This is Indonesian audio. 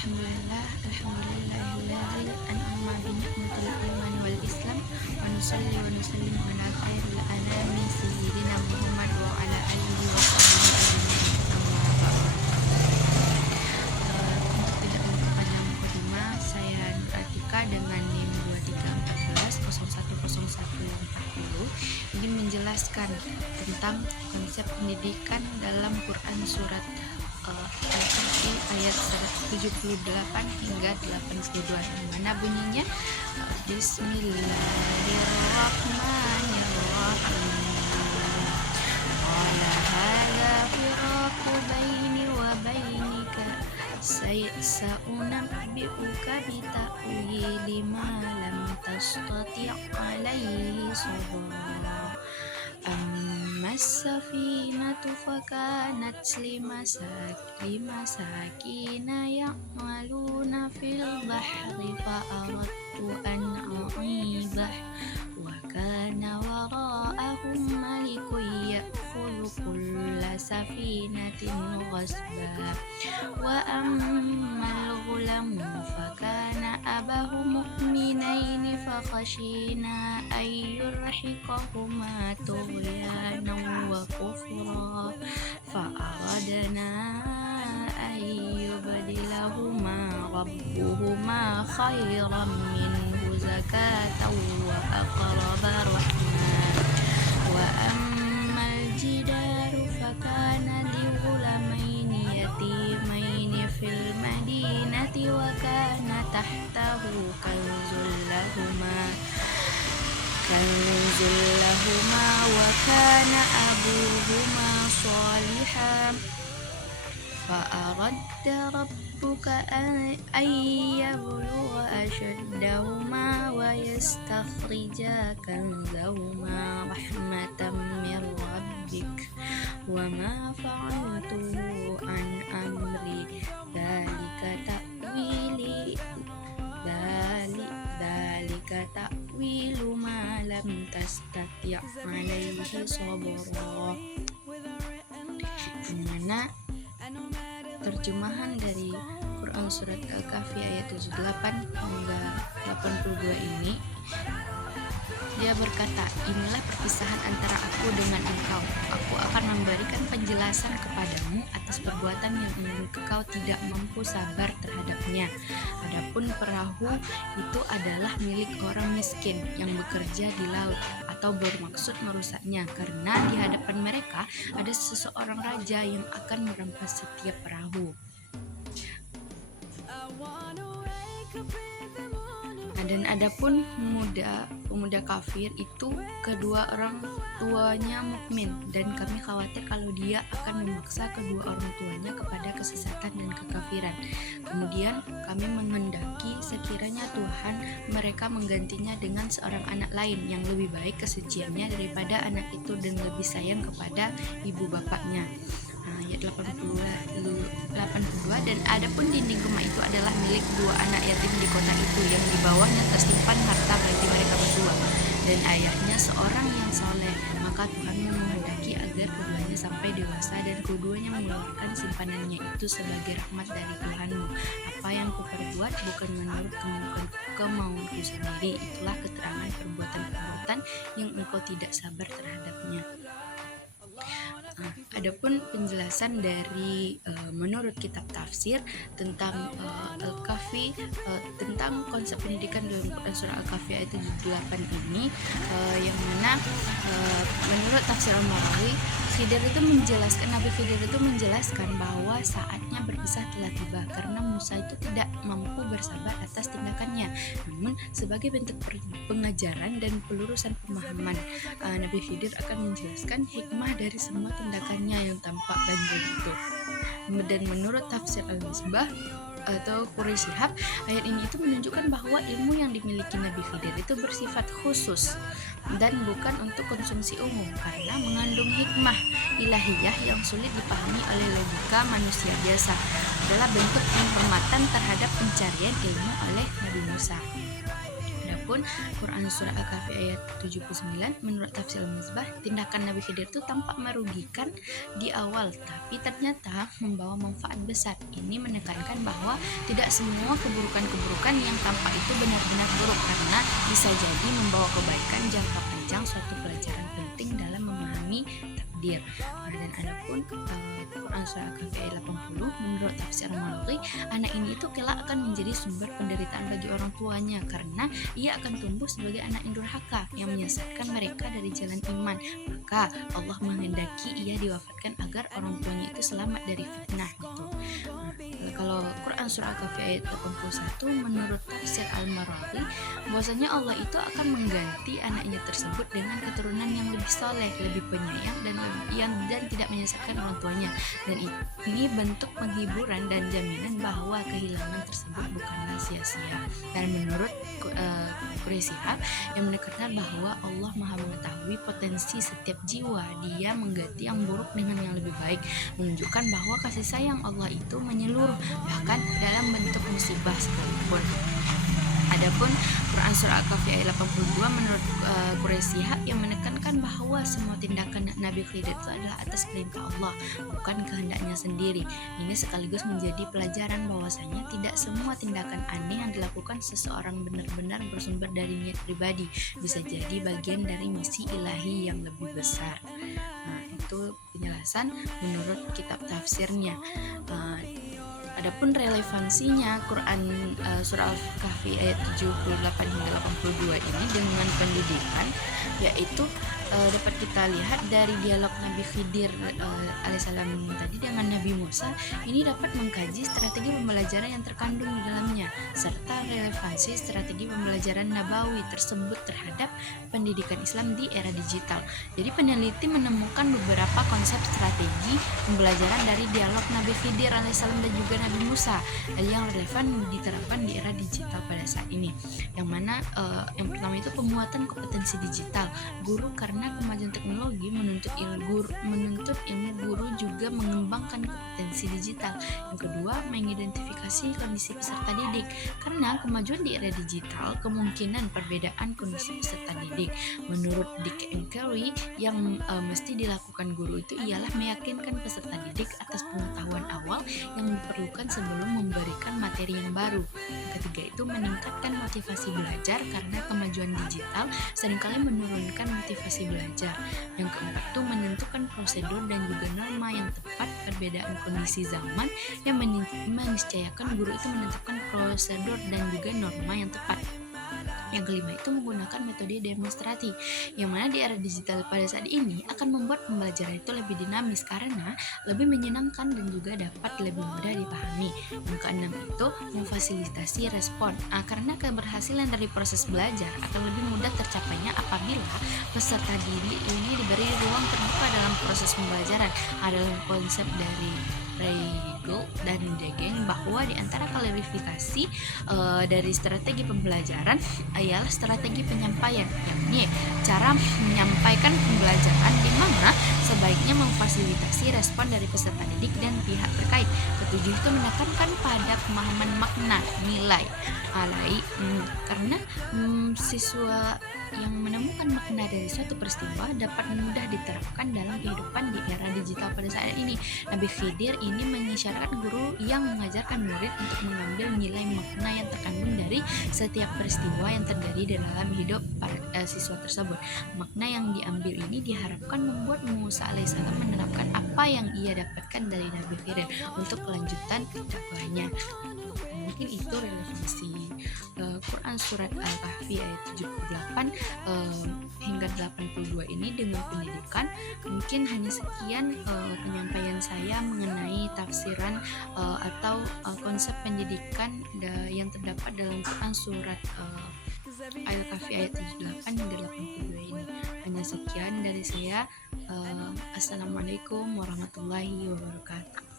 Alhamdulillahilladzi an'ama bi ni'matil iman wal islam wa nusalli wa nusallimu ala khairil anami sayyidina Muhammad wa ala alihi wa sahbihi ajma'in. Amma ba'd. Untuk tidak melupakan mukadimah, saya Nur Atika dengan NIM 2314010140 ingin menjelaskan tentang konsep pendidikan dalam Quran surat Al-Kahfi ayat 178 hingga 82, yang mana bunyinya Bismillahirrahmanirrahim. Qala hadza firaqu baini wa bainika sa'unabbi'uka bita'wili ma lam tastati' alaihi sabra. As-safinatu fakanat limasakina ya'maluna fil bahri fa'aradtu an a'ibah wa kana wara'ahum malikun ya'khudhu kulla safinatin ghasba wa ammal ghulamu fakana abahu mu'minaini fakhashina ayyurhiqahuma tughyanan wa kufra fa'aradna ayyubadilahuma rabbuhuma khairan minhu zakatan wa aqraba rahman wa ammal jidaru fakana lighulamaini yatimaini fil madinati wa kana tahtahu kanzul lahuma wa kana abuhuma salihan fa'aradda rabbuka an yablugha ashaddahuma wa yastakhrija kanzahuma rahmatan min rabbik wa ma fa'altuhu an amri dzalika ta'wilu ma lam tastati' alaihi sabra. Yang mana terjemahan dari Quran surat Al-Kahfi ayat 78 hingga 82 ini, dia berkata, inilah perpisahan antara aku dengan engkau. Aku akan memberikan penjelasan kepadamu atas perbuatan yang engkau tidak mampu sabar terhadapnya. Adapun perahu itu adalah milik orang miskin yang bekerja di laut atau bermaksud merusaknya, karena di hadapan mereka ada seseorang raja yang akan merampas setiap perahu. Dan adapun pemuda kafir itu kedua orang tuanya mukmin, dan kami khawatir kalau dia akan memaksa kedua orang tuanya kepada kesesatan dan kekafiran. Kemudian kami menghendaki sekiranya Tuhan mereka menggantinya dengan seorang anak lain yang lebih baik kesuciannya daripada anak itu dan lebih sayang kepada ibu bapaknya. Ayat 82, dan adapun dinding rumah itu adalah milik dua anak yatim di kota itu yang di bawahnya tersimpan harta bagi mereka berdua dan ayahnya seorang yang saleh. Maka Tuhan menghendaki agar keduanya sampai dewasa dan keduanya mengeluarkan simpanannya itu sebagai rahmat dari Tuhanmu. Apa yang kuperbuat bukan menurut kemauanku sendiri. Itulah keterangan perbuatan-perbuatan yang engkau tidak sabar terhadapnya. Adapun penjelasan dari menurut kitab tafsir tentang Al-Kahfi, tentang konsep pendidikan dalam Quran surah Al-Kahfi ayat 78 ini, yang mana menurut tafsir Al-Marawi, Nabi Khidir itu menjelaskan bahwa saatnya berpisah telah tiba karena Musa itu tidak mampu bersabar atas tindakannya. Namun sebagai bentuk pengajaran dan pelurusan pemahaman, Nabi Khidir akan menjelaskan hikmah dari semua tindakannya yang tampak ganjil itu. Dan menurut tafsir Al-Misbah atau Quraish Shihab, ayat ini itu menunjukkan bahwa ilmu yang dimiliki Nabi Khidir itu bersifat khusus dan bukan untuk konsumsi umum karena mengandung hikmah ilahiyah yang sulit dipahami oleh logika manusia biasa. Adalah bentuk penghormatan terhadap pencarian ilmu oleh Nabi Musa. Adapun Quran surah Al-Kahfi ayat 79, menurut tafsir Al-Misbah, tindakan Nabi Khidir itu tampak merugikan di awal, tapi ternyata membawa manfaat besar. Ini menekankan bahwa tidak semua keburukan-keburukan yang tampak itu benar-benar buruk, karena bisa jadi membawa kebaikan jangka panjang, suatu pelajaran penting dalam memahami takdir. Dan adapun Quran surah Al-Kahfi ayat 80, menurut tafsir Al-Malaki, anak ini itu kelak akan menjadi sumber penderitaan bagi orang tuanya, karena ia akan tumbuh sebagai anak yang durhaka yang menyesatkan mereka dari jalan iman. Maka Allah menghendaki ia diwafatkan agar orang tuanya itu selamat dari fitnah gitu. Kalau Quran surah Al-Kahfi ayat 81, menurut tafsir Al-Maraghi, bahwasanya Allah itu akan mengganti anaknya tersebut dengan keturunan yang lebih soleh, lebih penyayang, dan tidak menyesatkan orang tuanya. Dan ini bentuk penghiburan dan jaminan bahwa kehilangan tersebut bukanlah sia-sia. Dan menurut Quraisy yang menekankan bahwa Allah Maha mengetahui potensi setiap jiwa, Dia mengganti yang buruk dengan yang lebih baik, menunjukkan bahwa kasih sayang Allah itu menyeluruh, bahkan dalam bentuk musibah sekalipun. Adapun Quran surah Al-Kahfi ayat 82, menurut Quraisy yang menekankan bahwa semua tindakan Nabi Khidir itu adalah atas perintah Allah, bukan kehendaknya sendiri. Ini sekaligus menjadi pelajaran bahwasanya tidak semua tindakan aneh yang dilakukan seseorang benar-benar bersumber dari niat pribadi, bisa jadi bagian dari misi ilahi yang lebih besar. Nah, itu penjelasan menurut kitab tafsirnya. Adapun relevansinya Quran surah Al-Kahfi ayat 78 hingga 82 ini dengan pendidikan, yaitu dapat kita lihat dari dialog Nabi Khidir alaihissalam tadi dengan Nabi Musa. Ini dapat mengkaji strategi pembelajaran yang terkandung di dalamnya, serta relevansi strategi pembelajaran nabawi tersebut terhadap pendidikan Islam di era digital. Jadi peneliti menemukan beberapa konsep strategi pembelajaran dari dialog Nabi Khidir alaihissalam dan juga Nabi Musa yang relevan diterapkan di era digital pada saat ini. Yang mana yang pertama itu pemuatan kompetensi digital. Guru karena kemajuan teknologi menuntut ilmu guru juga mengembangkan kompetensi digital. Yang kedua, mengidentifikasi kondisi peserta didik. Karena kemajuan di era digital, kemungkinan perbedaan kondisi peserta didik. Menurut Dick and Carey, yang mesti dilakukan guru itu ialah meyakinkan peserta didik atas pengetahuan awal yang diperlukan sebelum memberikan materi yang baru. Yang ketiga itu meningkatkan motivasi belajar, karena kemajuan digital seringkali menurunkan motivasi belajar. Yang keempat itu menentukan prosedur dan juga norma yang tepat. Perbedaan kondisi zaman yang meniscayakan guru itu menentukan prosedur dan juga norma yang tepat. Yang kelima itu menggunakan metode demonstrasi, yang mana di era digital pada saat ini akan membuat pembelajaran itu lebih dinamis karena lebih menyenangkan dan juga dapat lebih mudah dipahami. Yang keenam itu memfasilitasi respon, karena keberhasilan dari proses belajar akan lebih mudah tercapainya apabila peserta didik ini diberi ruang terbuka dalam proses pembelajaran. Adalah konsep dari Reigel dan Degen bahwa di antara klarifikasi dari strategi pembelajaran ialah strategi penyampaian, yakni cara menyampaikan pembelajaran di mana sebaiknya memfasilitasi respon dari peserta didik dan pihak terkait. Ketujuh itu menekankan pada pemahaman makna nilai karena siswa yang menemukan makna dari suatu peristiwa dapat mudah diterapkan dalam kehidupan di era digital pada saat ini. Nabi Khidir ini mengisyaratkan guru yang mengajarkan murid untuk mengambil nilai makna yang terkandung dari setiap peristiwa yang terjadi dalam hidup para siswa tersebut. Makna yang diambil ini diharapkan membuat Musa alaihissalam menerapkan apa yang ia dapatkan dari Nabi Khidir untuk kelanjutan dakwahnya. Mungkin itu relevansi Quran surat Al-Kahfi ayat 78 hingga 82 ini dengan pendidikan. Mungkin hanya sekian penyampaian saya mengenai tafsiran atau konsep pendidikan yang terdapat dalam Quran surat Al-Kahfi ayat 78 hingga 82 ini. Hanya sekian dari saya. Assalamualaikum warahmatullahi wabarakatuh.